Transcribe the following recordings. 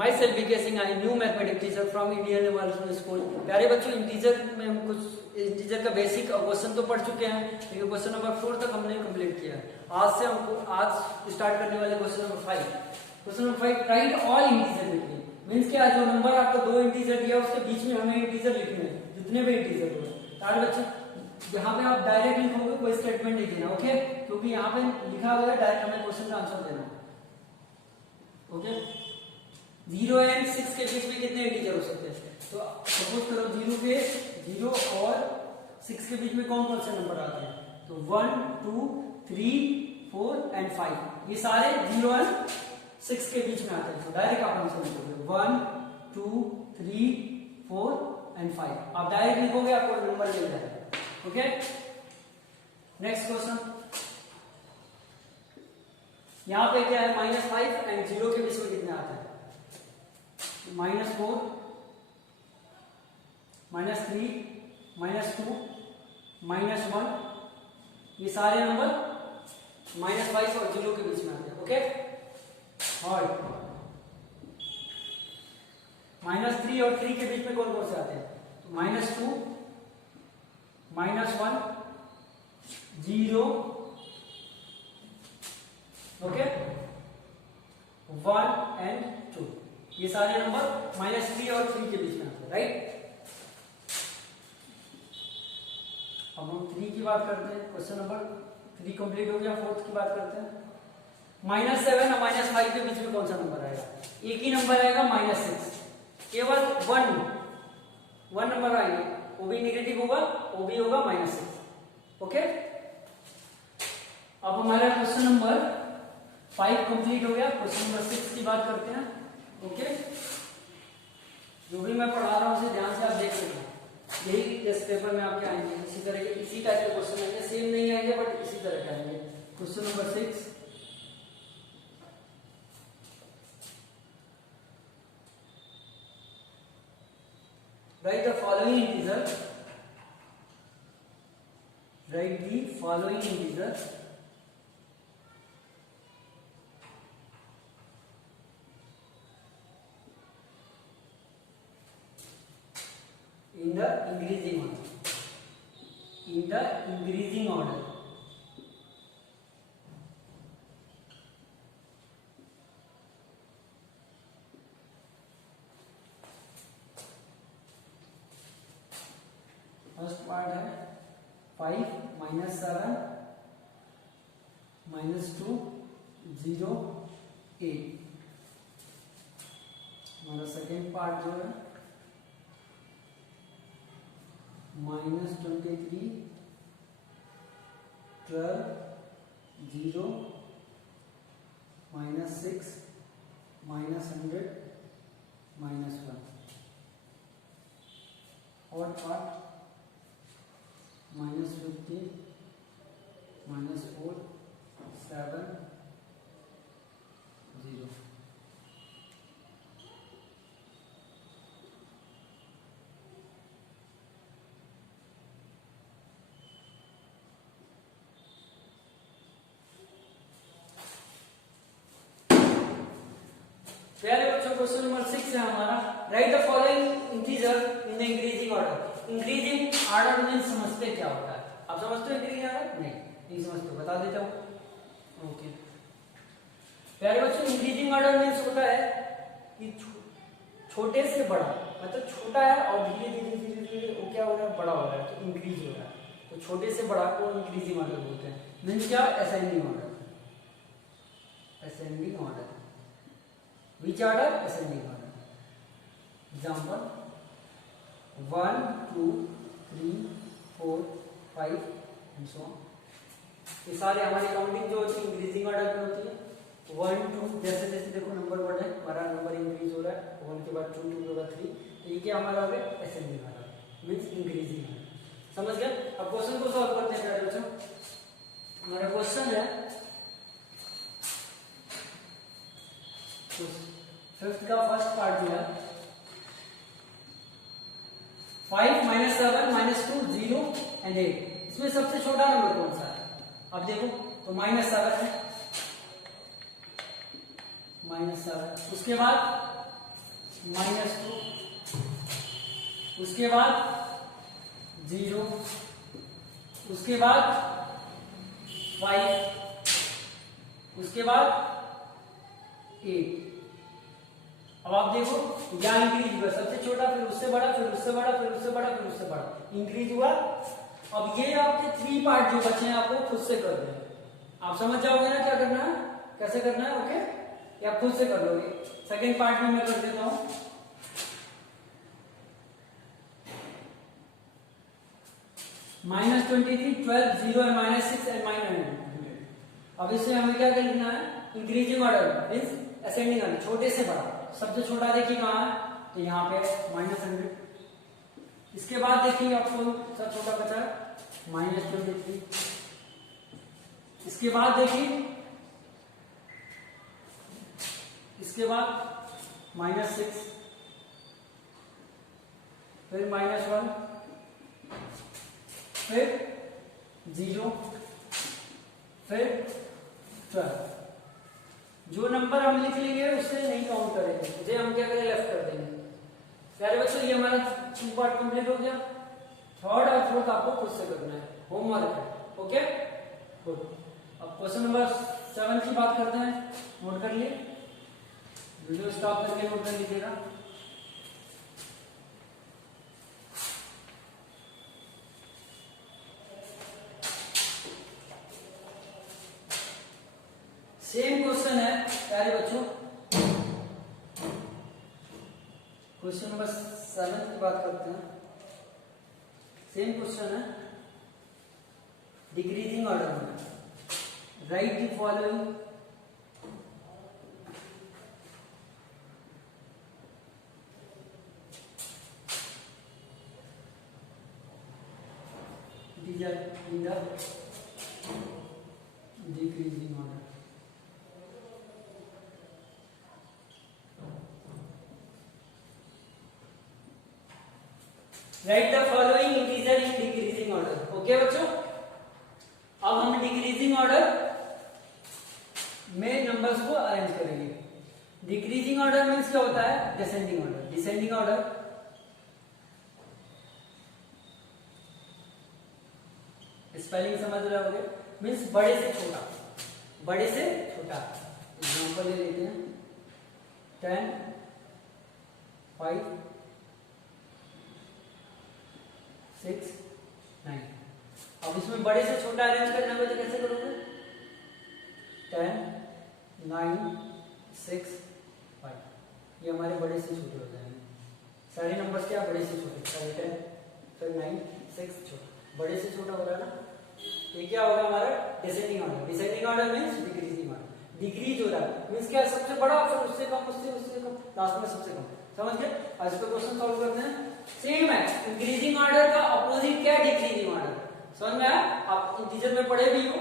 My self be के Singh, I knew mathematics teacher from Indian university school. प्यारे बच्चों, integer में हम कुछ इंटीजर का बेसिक क्वेश्चन तो पढ़ चुके हैं, लेकिन क्वेश्चन नंबर 4 तक हमने कंप्लीट किया है। आज स्टार्ट करने वाले question number 5। Question number 5, right all integer between. Means क्या, जो नंबर आपको दो इंटीजर दिया उसके बीच में हमें इंटीजर लिखने हैं, जितने भी इंटीजर हो। प्यारे बच्चों, यहाँ पे आप डायरेक्ट लिखोगे, कोई स्टेटमेंट नहीं देना, ओके, क्योंकि यहाँ पे लिखा हुआ है डायरेक्ट हमें क्वेश्चन का आंसर देना, ओके। 0 और 6 के बीच में कितने इंटीजर हो सकते हैं? तो सपोज करो 0 और 6 के बीच में कौन कौन से नंबर आते हैं? तो 1, 2, 3, 4 एंड 5, ये सारे 0 और 6 के बीच में आते हैं। तो डायरेक्ट आप आंसर लिखोगे 1, 2, 3, 4 एंड 5। आप डायरेक्ट लिखोगे, आपको नंबर मिल जाएगा, ओके। नेक्स्ट क्वेश्चन, यहां पे क्या है, -5 एंड 0 के बीच में कितने आते हैं? -4, -3, -2, -1, ये सारे नंबर -5 और 0 के बीच में आते हैं, ओके। और -3 और 3 के बीच में कौन कौन से आते हैं? तो -2, -1, 0, ओके, 1 एंड 2, ये सारे नंबर -3 और 3 के बीच में आते हैं, राइट। अब हम 3 की बात करते हैं। क्वेश्चन नंबर 3 कंप्लीट हो गया। 4th की बात करते हैं। -7 और -5 के बीच में कौन सा नंबर आएगा? एक ही नंबर आएगा, -6। केवल 1 नंबर आएगा, वो भी नेगेटिव होगा, वो भी होगा -6, ओके। अब हमारा क्वेश्चन नंबर 5 कंप्लीट हो गया। क्वेश्चन नंबर 6 की बात करते हैं, ओके। जो भी मैं पढ़ा रहा हूं उसे ध्यान से आप देख सकते हैं। यही टेस्ट पेपर में आपके आएंगे, इसी तरह के, इसी टाइप के क्वेश्चन आएंगे, सेम नहीं आएंगे बट इसी तरह के आएंगे। Question number 6, write the following integer, write the following integer in the increasing order, in the increasing order, first part है 5 -7 -2 0 8। हमारा सेकेंड पार्ट जो है -23 12 0 -6 -100 -1। और पार्ट -15 -4 7 0। प्यारे बच्चों, क्वेश्चन नंबर 6 है हमारा, right the following integer in the increasing order. Increasing order mean समझते क्या होता है? आप समझते हो इंक्रीजिंग ऑर्डर? नहीं समझते, बता देता हूं, ओके। प्यारे बच्चों, इंक्रीजिंग ऑर्डर मीन्स होता है कि छोटे से बड़ा, मतलब छोटा है और धीरे धीरे धीरे धीरे वो क्या हो रहा है, बड़ा हो रहा है, तो इंक्रीज हो रहा है। तो छोटे से बड़ा को इंक्रीजिंग ऑर्डर बोलते हैं। मीन्स क्या? Ascending order, ascending order. Which order? Ascending order. Example 1 2 3 4 5 and so on। ये सारे हमारी काउंटिंग जो होती है इंक्रीजिंग ऑर्डर में होती है। 1 2, जैसे जैसे देखो नंबर बढ़ है, हमारा नंबर इंक्रीज हो रहा है। 1 के बाद 2, 2 के बाद 3, तो ये क्या हमारा हो गया? Ascending order means increasing order. समझ गए? अब क्वेश्चन को सॉल्व करते हैं प्यारे बच्चों। हमारा क्वेश्चन है फिफ्थ का फर्स्ट पार्ट जो है 5 -7 -2 0 एंड 8। इसमें सबसे छोटा नंबर कौन सा है? अब देखो तो -7 है, -7। उसके बाद -2, उसके बाद 0, उसके बाद 5, उसके बाद 8। अब आप देखो क्या इंक्रीज हुआ, सबसे छोटा फिर उससे बड़ा फिर उससे बड़ा फिर उससे बड़ा फिर उससे बड़ा इंक्रीज हुआ। अब ये आपके 3 पार्ट जो बचे हैं आपको खुद से कर दें। आप समझ जाओगे ना क्या करना है, कैसे करना है, ओके? या खुद से कर लोगे। सेकेंड पार्ट भी मैं कर देता हूं। -23, 12, 0 है, -6 एंड -100। अब इससे हमें क्या लिखना है, increasing order means ascending order, छोटे से बड़ा। सबसे छोटा देखिए कहां है, तो यहाँ पे -100। इसके बाद देखिए आपको सबसे छोटा बचा है -23। इसके बाद देखिए, इसके बाद -6, फिर -1, फिर 0, फिर 12। जो नंबर हम लिख लेंगे उससे नहीं काउंट करेंगे, उसे हम क्या करेंगे, लेफ्ट कर देंगे। प्यारे बच्चों, ये हमारा 2 पार्ट कंप्लीट हो गया। थर्ड और फोर्थ आपको खुद से करना है, होमवर्क है, ओके गुड। अब क्वेश्चन नंबर 7 की बात करते हैं, नोट कर लिए, वीडियो स्टॉप करके नोट कर लीजिएगा। सेम क्वेश्चन है प्यारे बच्चों, क्वेश्चन नंबर 7 की बात करते हैं। सेम क्वेश्चन है, डिक्रीजिंग ऑर्डर में। Right the following in the decreasing order. Write the following integer in decreasing order. Okay बच्चों, अब हम डिक्रीजिंग ऑर्डर में नंबर्स को अरेंज करेंगे। डिक्रीजिंग ऑर्डर मीन्स क्या होता है, descending order. Descending order spelling समझ रहे होगे, मीन्स बड़े से छोटा, बड़े से छोटा। एग्जांपल ले लेते हैं, 10, 5, 6, 9। अब इसमें बड़े से छोटा अरेंज करना है तो कैसे करोगे, 10, 9, 6, 5। ये हमारे बड़े से छोटे हो जाएंगे। सारे नंबर्स क्या बड़े से छोटे, 10, फिर 9, 6 छोटा, बड़े से छोटा हो रहा है ना। ये क्या होगा हमारा descending order. Descending order means decreasing order, decrease हो रहा है मींस क्या, सबसे बड़ा फिर उससे कम, उससे कम, लास्ट में सबसे कम। समझ गए? आज पे क्वेश्चन सॉल्व करते हैं। सेम है, इंक्रीजिंग ऑर्डर का अपोजिट क्या है, डिक्रीजिंग ऑर्डर। समझ में आया? आप इंटीजर में पढ़े भी हो,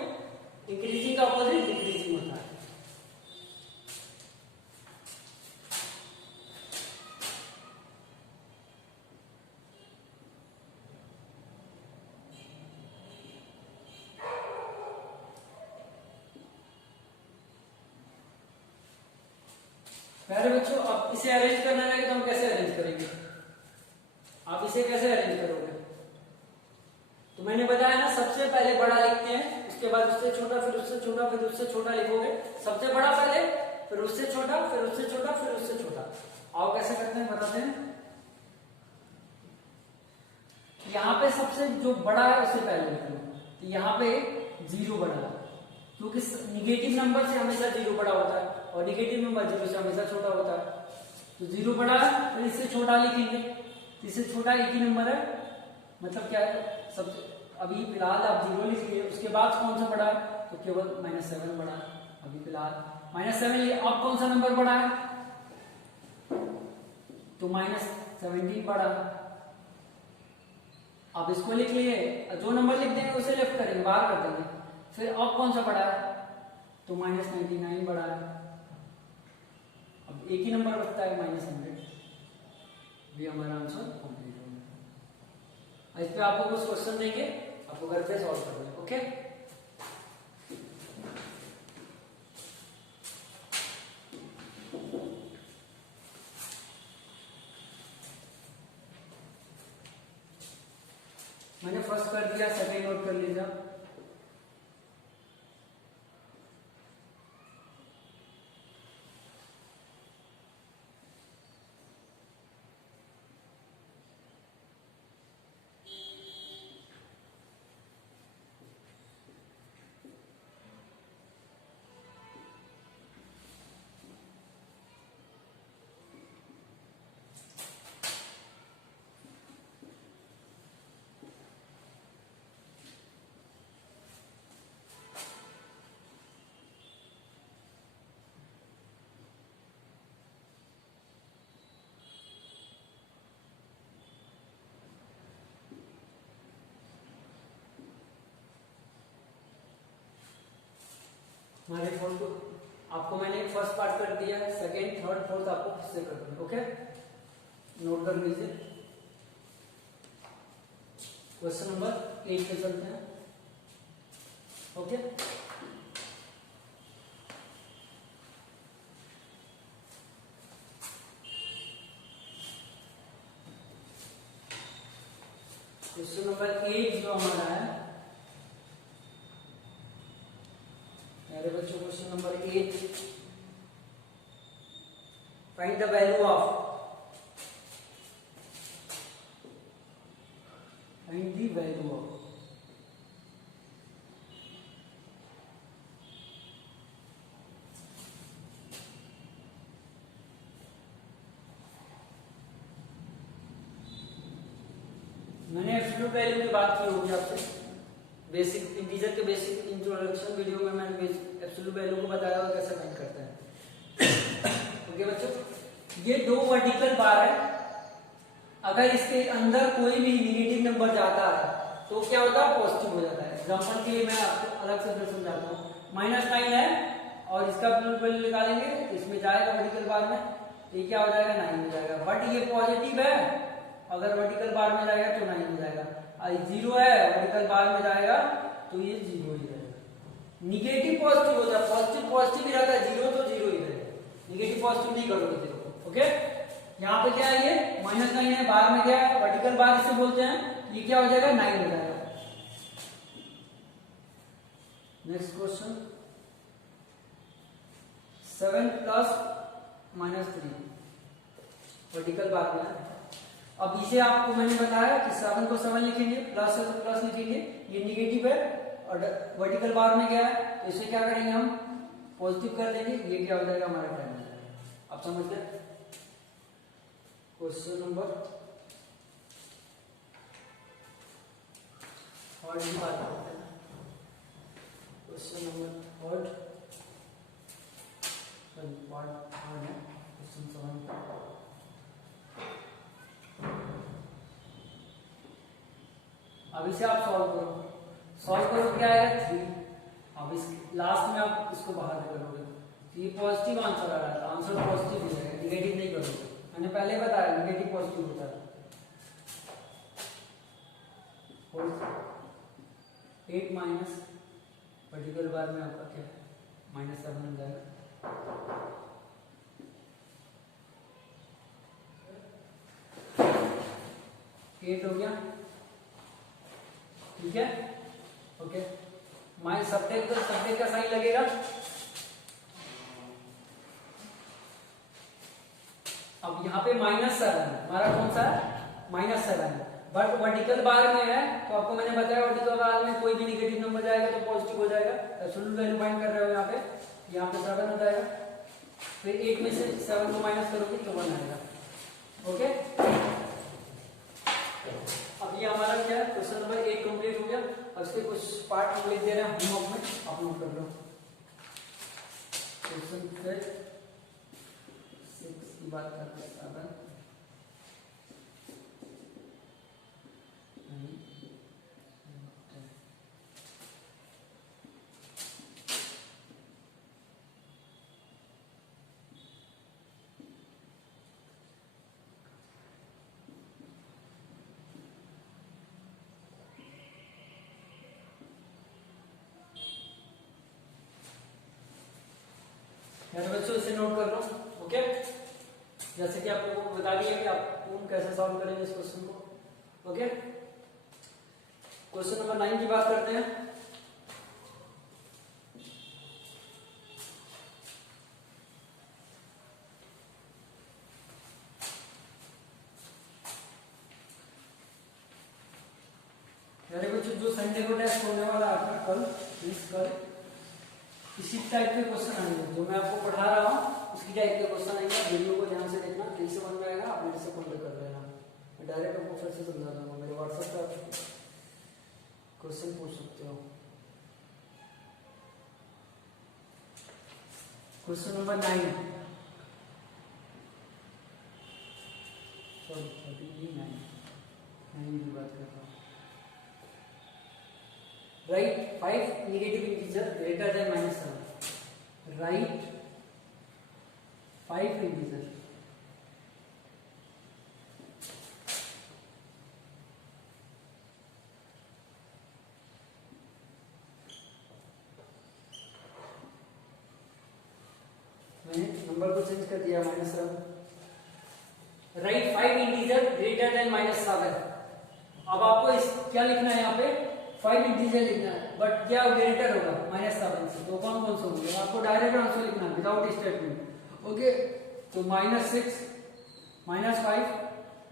इंक्रीजिंग का अपोजिट डिक्रीजिंग होता है। प्यारे बच्चों, अब इसे अरेंज करना है तो हम कैसे अरेंज करेंगे, आप इसे कैसे अरेंज करोगे? तो मैंने बताया ना, सबसे पहले बड़ा लिखते हैं, उसके बाद उससे छोटा, फिर उससे छोटा, फिर उससे छोटा लिखोगे। सबसे बड़ा पहले, फिर उससे छोटा, फिर उससे छोटा, फिर उससे छोटा। आओ कैसे करते हैं बताते हैं। यहाँ पे सबसे जो बड़ा है उससे पहले लिखो, तो यहाँ पे 0 बड़ा, क्योंकि निगेटिव नंबर से हमेशा 0 बड़ा होता है और निगेटिव नंबर 0 से हमेशा छोटा होता है। तो 0 बड़ा है, फिर इससे छोटा लिखेंगे, इससे छोटा एक ही नंबर है, मतलब क्या है, सबसे अभी फिलहाल आप 0 लिखिए। उसके बाद कौन सा बड़ा है, तो केवल -7 बड़ा है अभी फिलहाल। -7 अब कौन सा नंबर बड़ा है, तो -17 बड़ा है। अब इसको लिख लिए, जो नंबर लिख देंगे उसे लेफ्ट करेंगे, बाहर कर देंगे। फिर अब कौन सा बड़ा है, तो -99 बड़ा है। अब एक ही नंबर बचता है -100। भी हमारा आंसर कंप्लीट हो गया। इस पे आपको कुछ क्वेश्चन देंगे, आपको घर पे सॉल्व करना है, ओके। मैंने फर्स्ट कर दिया, सेकंड नोट कर लीजिए। हमारे फोन को आपको मैंने फर्स्ट पार्ट कर दिया, सेकंड थर्ड फोर्थ आपको फिर से कर दिया। ओके, नोट कर लीजिए। क्वेश्चन नंबर 8 पे चलते हैं। ओके, क्वेश्चन नंबर 8 जो हमारा है मेरे बच्चों, question number 8, find the value of, find the value of मैंने एब्सोल्यूट वैल्यू की बात की होगी आपसे, बेसिक इंटीजर के बेसिक इंट्रोडक्शन वीडियो में मैंने एब्सोल्यूट वैल्यू को बताया और कैसे फाइंड करते हैं। ओके बच्चों, ये दो वर्टिकल बार है, अगर इसके अंदर कोई भी निगेटिव नंबर जाता है तो क्या होता है, पॉजिटिव हो जाता है। एग्जांपल के लिए मैं आपको अलग से फिर समझाता हूँ। -9 है और इसका एब्सोल्यूट वैल्यू निकालेंगे, इसमें जाएगा वर्टिकल बार में, तो ये क्या हो जाएगा, 9 हो जाएगा। बट ये पॉजिटिव है, अगर वर्टिकल बार में जाएगा तो 9 हो जाएगा। 0 है, वर्टिकल बार में जाएगा तो ये 0 ही रहेगा। निगेटिव पॉजिटिव होता है, पॉजिटिव पॉजिटिव ही रहता है, 0 तो 0 ही रहेगा, निगेटिव पॉजिटिव नहीं करोगे देखो। ओके, यहाँ पे क्या है, ये -9 है, बार में गया है, वर्टिकल बार इसे बोलते हैं, ये क्या हो जाएगा, 9 हो जाएगा। Next question, 7 plus -3 vertical bar में है। अब इसे आपको मैंने बताया कि 7 को 7 लिखेंगे, प्लस है तो प्लस लिखेंगे, ये निगेटिव है और वर्टिकल बार में गया है तो इसे क्या करेंगे, हम पॉजिटिव कर देंगे, ये क्या हो जाएगा, हमारा 10 हो जाएगा। आप समझ गए। क्वेश्चन नंबर थर्ड की बात करते हैं। क्वेश्चन नंबर थर्ड है, क्वेश्चन 7। अब इसे आप सॉल्व करो क्या आएगा, 3। अब इस लास्ट में आप इसको बाहर करोगे तो ये पॉजिटिव आंसर आ रहा है, आंसर पॉजिटिव हो जाएगा, निगेटिव नहीं करोगे। मैंने पहले बताया निगेटिव पॉजिटिव होता है। 8 माइनस वर्टिकल बार में आपका क्या है, -7 हो जाएगा। एट हो गया, ठीक है। ओके, माइनस सब्टेक्ट का साइन लगेगा। अब यहाँ पे -7 हमारा कौन सा है, -7, बट वर्टिकल बार में है तो आपको मैंने बताया वर्टिकल बार में कोई भी निगेटिव नंबर जाएगा तो पॉजिटिव हो जाएगा। एब्सोल्यूट वैल्यू फाइंड कर रहे हो यहाँ पे 7 हो जाएगा, फिर 8 में से 7 को माइनस करोगे तो 1 आएगा। ओके, अब ये हमारा क्या है, क्वेश्चन नंबर 8 कंप्लीट हो गया। अब इसके कुछ पार्ट हम लिख दे रहे हैं होमवर्क में, आप नोट कर लो। क्वेश्चन 6 की बात करते हैं। 7 बच्चों इसे नोट कर लो। ओके, जैसे कि आपको बता दिया कि आप कैसे सॉल्व करेंगे इस क्वेश्चन को। ओके, क्वेश्चन नंबर 9 की बात करते हैं। मेरे बच्चों जो संडे को टेस्ट होने वाला है कल, इसी टाइप के क्वेश्चन आएंगे जो मैं आपको पढ़ा रहा हूँ, उसी टाइप के क्वेश्चन आएंगे। वीडियो को ध्यान से देखना, ठीक से समझ में आएगा, आप मेरे से कॉन्टेक्ट कर लेना, मैं डायरेक्ट आपको फिर से समझा दूंगा। मेरे व्हाट्सएप पे आप क्वेश्चन पूछ सकते हो। क्वेश्चन नंबर 9, सॉरी 9 की बात कर रहा हूँ। Write 5 negative integer greater than -7. Write 5 integer मैंने नंबर को चेंज कर दिया -7। Write 5 integer greater than -7। अब आपको इस क्या लिखना है, यहाँ पे 5 इंटीजर लिखना है, बट क्या ग्रेटर होगा -7 से, तो कौन कौन से होंगे आपको डायरेक्ट आंसर लिखना है विदाउट स्टेटमेंट। ओके, तो -6, -5,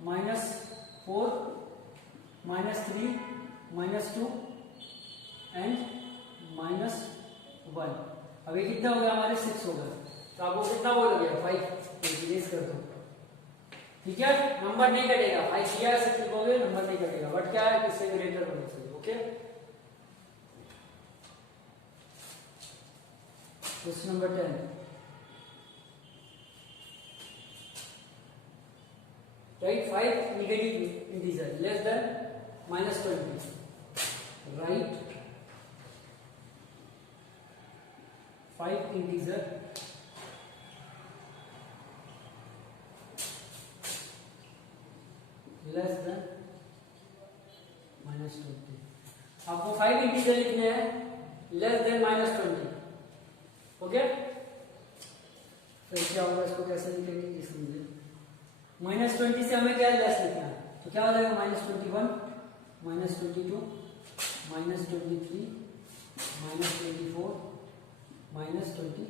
-4, -3, -2 एंड -1। अभी कितना हो गया हमारे 6 हो गया, तो आपको कितना बोलोगे 5 इरेज कर दो, ठीक है। नंबर नहीं कटेगा, 5 किया है 6 लिखोगे, नंबर नहीं कटेगा, बट क्या है इससे ग्रेटर होना चाहिए। Okay, question number 10, right 5 negative integer less than -20। Right 5 integer less than -20। आपको 5 इंटीजर लिखने हैं लेस देन -20। ओके, फिर क्या होगा, इसको कैसे लिखेंगे ये समझिए। -20 से हमें क्या लेस लिखना है, तो क्या हो जाएगा -21, -22, -23, -24, -25।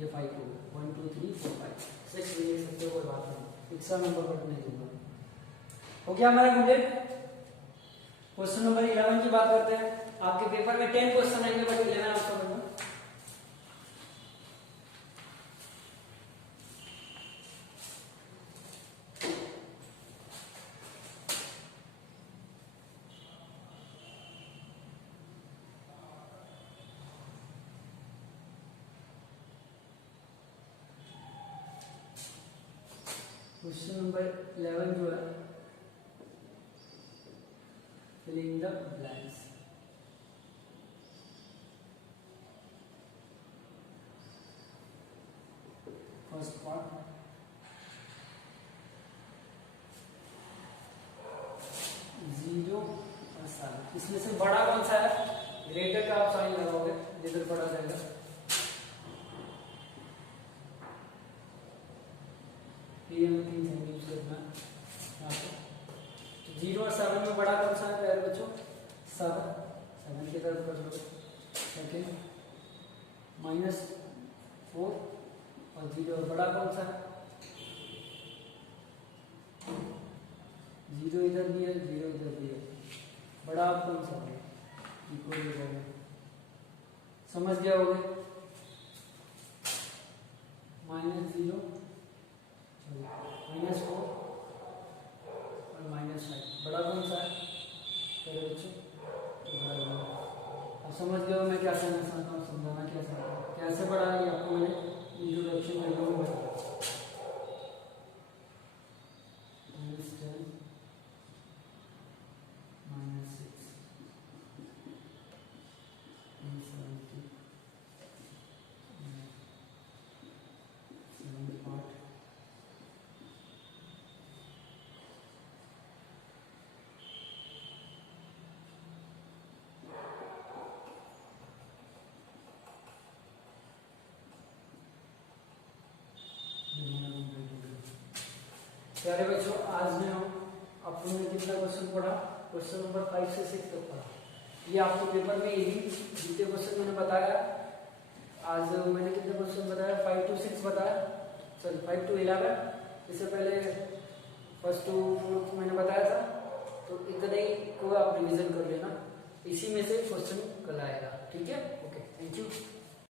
ये 5 हो गया, 1 2 3 4 5 6 भी लिख सकते हो, कोई बात नहीं, एक्स्ट्रा नंबर कट नहीं दूंगा। हो गया हमारा कंप्लीट। क्वेश्चन नंबर 11 की बात करते हैं। आपके पेपर में 10 क्वेश्चन आएंगे, बट 11 आप समझना। क्वेश्चन नंबर 11 जो है, filling the blanks. First part, 0 और 7। इसमें से बड़ा कौन सा है, ग्रेटर का आप साइन लगाओगे, जिधर बड़ा जाएगा। ये हमें 3 साइन यूज करना है यहाँ पे। 0 और 7 में बड़ा कौन सा है प्यारे बच्चों, 7 की तरफ कर लो। सेकेंड -4 और 0, बड़ा कौन सा है, 0 इधर भी है, 0 इधर भी है, बड़ा आप कौन सा है, इक्वल हो जाएगा। समझ गया होगा, -0, -4 और -5, बड़ा कौन सा है मेरे बच्चों, अब समझ गए हो मैं क्या कहना चाहता हूँ, समझाना क्या चाहता हूँ, कैसे पढ़ा है आपको मैंने इंट्रोडक्शन वीडियो में बताया। प्यारे बच्चों, आज में हम अपने कितना क्वेश्चन पढ़ा, क्वेश्चन नंबर 5 से 6 तक पढ़ा। ये आपके पेपर में यही जितने क्वेश्चन मैंने बताया, आज मैंने कितने क्वेश्चन बताया, 5 to 6 बताया, सॉरी 5 to 11, इससे पहले 1st to 4th मैंने बताया था। तो इतने ही को आप रिवीजन कर लेना, इसी में से क्वेश्चन कल आएगा। ठीक है, ओके, थैंक यू।